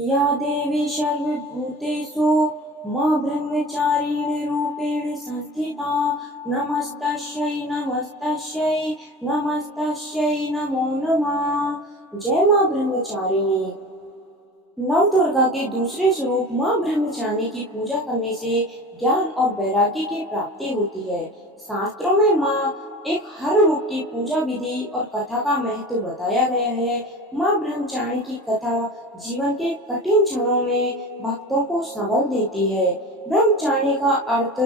या देवी सर्वभूतेषु ब्रह्मचारिणी रूपेण संस्थिता नमस्तस्यै नमस्तस्यै नमस्तस्यै नमो नमः। जय माँ ब्रह्मचारिणी। नव दुर्गा के दूसरे स्वरूप माँ ब्रह्मचारिणी की पूजा करने से ज्ञान और वैराग्य की प्राप्ति होती है। शास्त्रों में माँ एक हर रूप की पूजा विधि और कथा का महत्व बताया गया है। माँ ब्रह्मचारिणी की कथा जीवन के कठिन क्षणों में भक्तों को संबल देती है। ब्रह्मचारिणी का अर्थ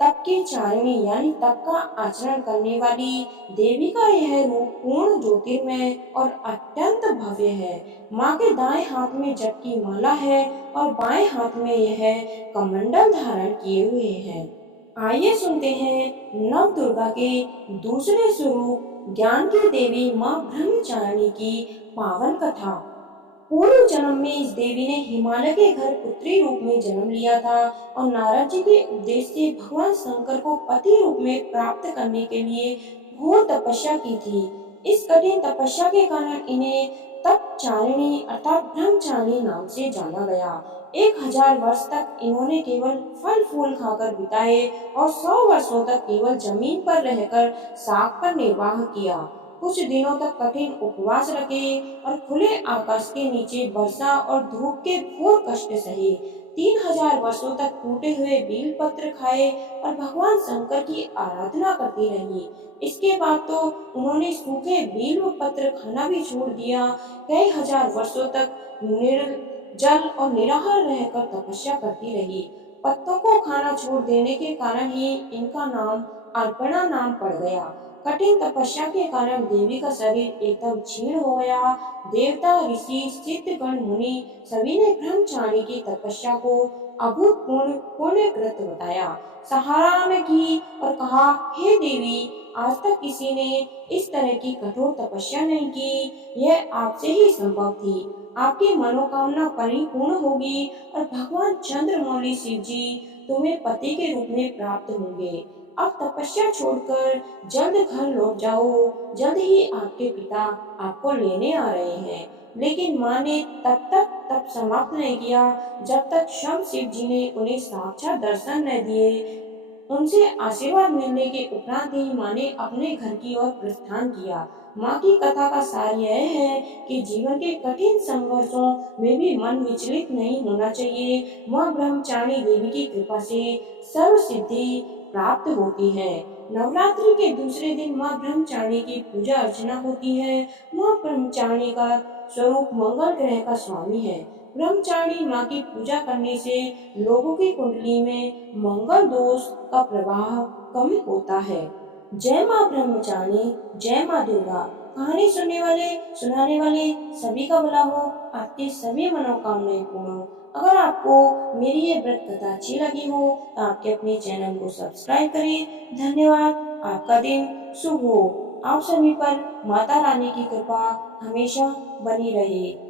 तप की चारिणी यानी तप का आचरण करने वाली देवी का यह रूप पूर्ण ज्योतिर्मय और अत्यंत भव्य है। माँ के दाएं हाथ में जप की माला है और बाएं हाथ में यह कमंडल धारण किए हुए है। आइए सुनते हैं नव दुर्गा के दूसरे स्वरूप ज्ञान की देवी माँ ब्रह्मचारिणी की पावन कथा। पूर्व जन्म में इस देवी ने हिमालय के घर पुत्री रूप में जन्म लिया था और नारद जी के उपदेश से भगवान शंकर को पति रूप में प्राप्त करने के लिए घोर तपस्या की थी। इस कठिन तपस्या के कारण इन्हें तपचारिणी अर्थात ब्रह्मचारिणी नाम से जाना गया। 1000 वर्ष तक इन्होंने केवल फल फूल खाकर बिताए और 100 वर्षों तक केवल जमीन पर रहकर शाक पर निर्वाह किया। कुछ दिनों तक कठिन उपवास रखे और खुले आकाश के नीचे वर्षा और धूप के घोर कष्ट सहे। 3000 वर्षों तक टूटे हुए बेल पत्र खाए और भगवान शंकर की आराधना करती रही। इसके बाद तो उन्होंने सूखे बेल पत्र खाना भी छोड़ दिया। कई हजार वर्षों तक निर्जल और निराहार रहकर तपस्या करती रही। पत्तों को खाना छोड़ देने के कारण ही इनका नाम अर्पणा नाम पड़ गया। कठिन तपस्या के कारण देवी का शरीर एकदम क्षीण हो गया। देवता ऋषि सिद्धगण मुनि सभी ने ब्रह्मचारिणी की तपस्या को अभूतपूर्व पुण्य कृत बताया, सराहना की और कहा, हे देवी, आज तक किसी ने इस तरह की कठोर तपस्या नहीं की। यह आपसे ही संभव थी। आपकी मनोकामना परिपूर्ण होगी और भगवान चंद्रमौली शिव जी तुम्हें पति के रूप में प्राप्त होंगे। अब तपस्या छोड़कर जल्द घर लौट जाओ, जल्द ही आपके पिता आपको लेने आ रहे हैं। लेकिन माँ ने तब तक तप समाप्त नहीं किया जब तक शंभ शिव जी ने उन्हें साक्षात दर्शन न दिए। उनसे आशीर्वाद मिलने के उपरांत ही माँ ने अपने घर की ओर प्रस्थान किया। माँ की कथा का सार यह है कि जीवन के कठिन संघर्षों में भी मन विचलित नहीं होना चाहिए। माँ ब्रह्मचारिणी देवी की कृपा से सर्व सिद्धि प्राप्त होती है। नवरात्रि के दूसरे दिन माँ ब्रह्मचारिणी की पूजा अर्चना होती है। माँ ब्रह्मचारिणी का स्वरूप मंगल ग्रह का स्वामी है। ब्रह्मचारिणी माँ की पूजा करने से लोगों की कुंडली में मंगल दोष का प्रवाह कम होता है। जय माँ ब्रह्मचारिणी, जय माँ दुर्गा। कहानी सुनने वाले सुनाने वाले सभी का भला हो, आपकी सभी मनोकामनाएं पूर्ण हो। अगर आपको मेरी ये व्रत कथा अच्छी लगी हो तो आपके अपने चैनल को सब्सक्राइब करें। धन्यवाद। आपका दिन शुभ हो। आप सभी पर माता रानी की कृपा हमेशा बनी रहे।